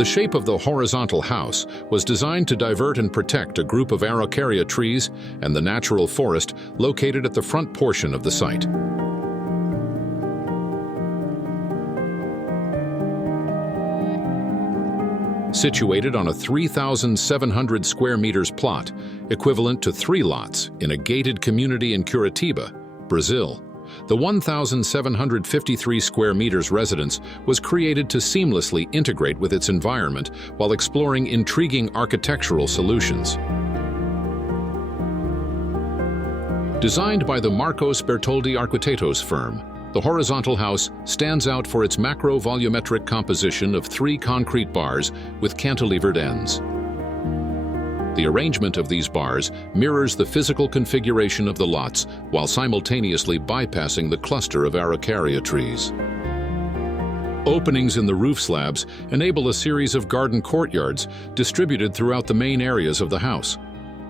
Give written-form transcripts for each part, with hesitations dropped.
The shape of the horizontal house was designed to divert and protect a group of Araucaria trees and the natural forest located at the front portion of the site. Situated on a 3,700 square meters plot, equivalent to 3 lots in a gated community in Curitiba, Brazil, the 1,753 square meters residence was created to seamlessly integrate with its environment while exploring intriguing architectural solutions. Designed by the Bertoldi Arquitetos firm, the horizontal house stands out for its macro-volumetric composition of 3 concrete bars with cantilevered ends. The arrangement of these bars mirrors the physical configuration of the lots while simultaneously bypassing the cluster of Araucaria trees. Openings in the roof slabs enable a series of garden courtyards distributed throughout the main areas of the house.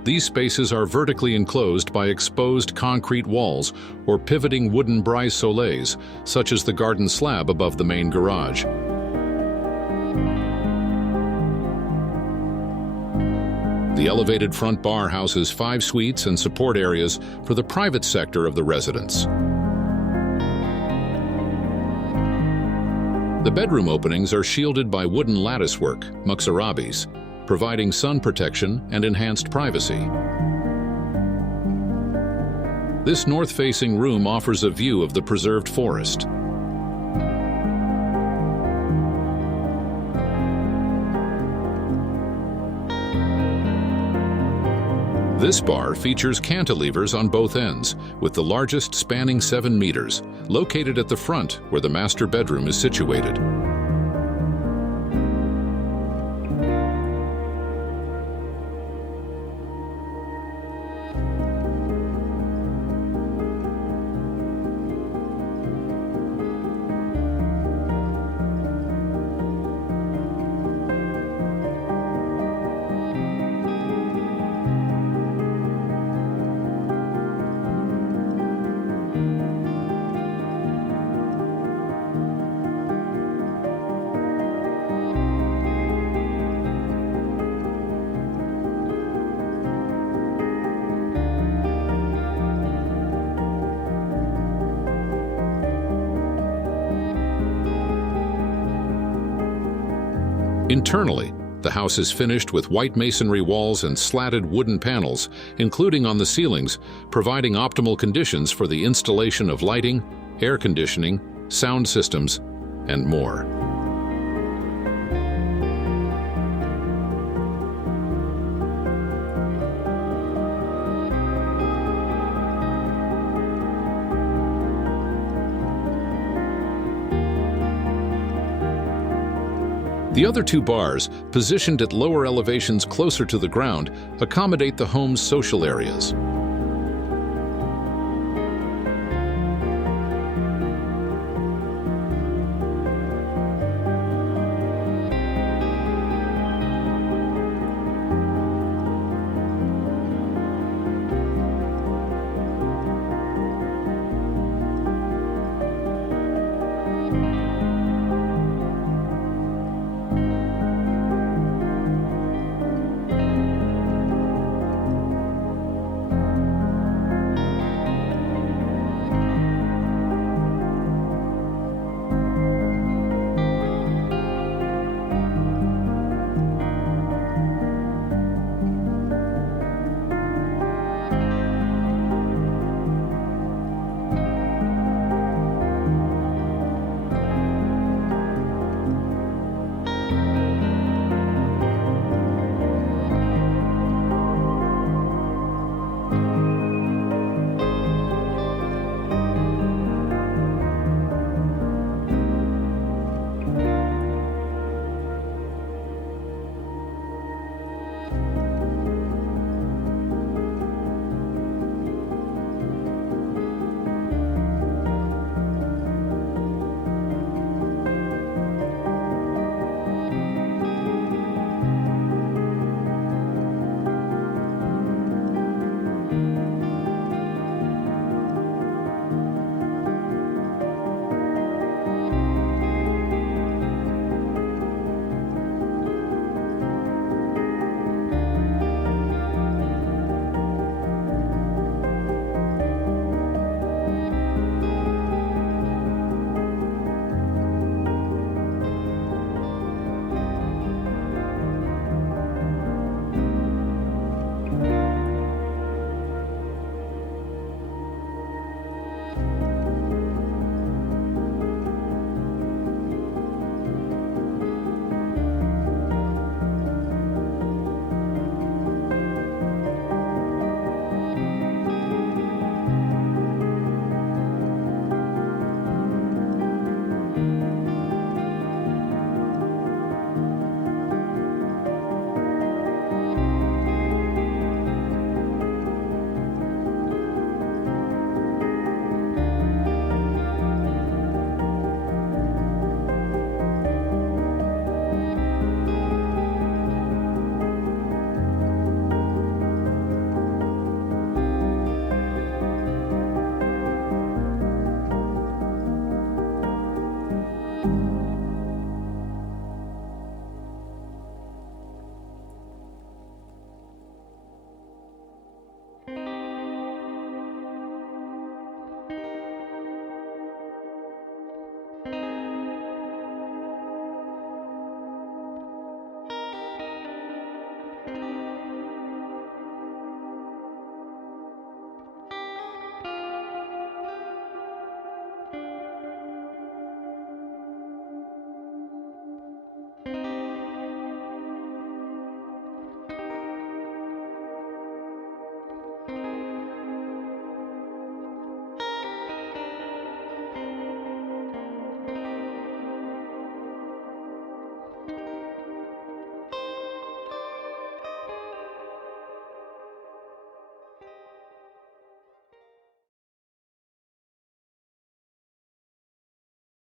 These spaces are vertically enclosed by exposed concrete walls or pivoting wooden brise-soleils, such as the garden slab above the main garage. The elevated front bar houses 5 suites and support areas for the private sector of the residence. The bedroom openings are shielded by wooden latticework, muxarabis, providing sun protection and enhanced privacy. This north-facing room offers a view of the preserved forest. This bar features cantilevers on both ends, with the largest spanning 7 meters, located at the front where the master bedroom is situated. Internally, the house is finished with white masonry walls and slatted wooden panels, including on the ceilings, providing optimal conditions for the installation of lighting, air conditioning, sound systems, and more. The other 2 bars, positioned at lower elevations closer to the ground, accommodate the home's social areas.